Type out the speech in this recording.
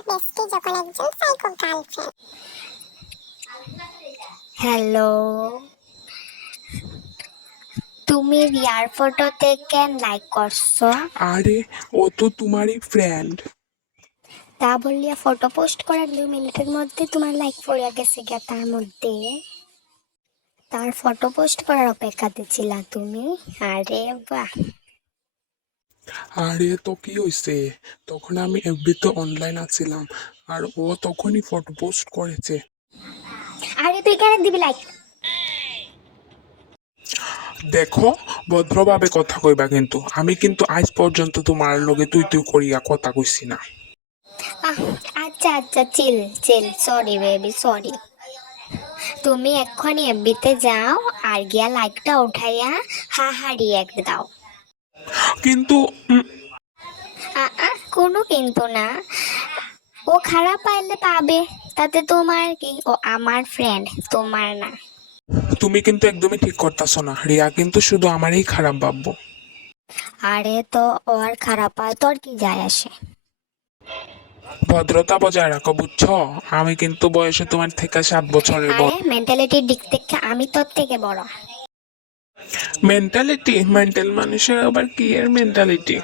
আমার বেস্টি যখন একজন সাইকো গার্লফ্রেন্ড। হ্যালো, তুমি রিয়ার ফটোতে কেন লাইক করছো? আরে ও তো তোমারই ফ্রেন্ড। তা বললিয়া ফটো পোস্ট করার 2 মিনিটের মধ্যে তোমার লাইক পড়ে গেছে গিয়া তার মধ্যে। তার ফটো পোস্ট করার অপেক্ষাতে ছিলা তুমি? আরে বাহ। আরে তো কি হইছে, তখন আমি এফবিতে অনলাইন আছিলাম আর ও তখনই ফটো পোস্ট করেছে। আরে তুই কেন দিবি লাইক? দেখো, ভদ্রভাবে কথা কইবা, কিন্তু আমি কিন্তু আজ পর্যন্ত তোমার লগে তুই তুই করিয়া কথা কইছি না। আচ্ছা আচ্ছা, চিল চিল, সরি বেবি সরি। তুমি এক্ষুনি এফবিতে যাও আর গিয়া লাইকটা উঠাইয়া হা হা রিয়াক্ট দাও। কিন্তু কোনো কিন্তু না। ও খারাপ পাইলে পাবে, তাতে তোমার কি? ও আমার ফ্রেন্ড, তোমার না। তুমি কিন্তু একদমই ঠিক করতেছো না। রিয়া কিন্তু শুধু আমারই খারাপ ভাববো। আরে তো ও আর খারাপ হয় তোর কি যায় আসে? ভদ্রতা বজায় রাখো, বুঝছো? আমি কিন্তু বয়সে তোমার থেকে 7 বছরের আরে বড়। মেন্টালিটির দিক থেকে আমি তোর থেকে বড়। মেন্টালিটি? মেন্টাল মানুষের আবার কি এর মেন্টালিটি?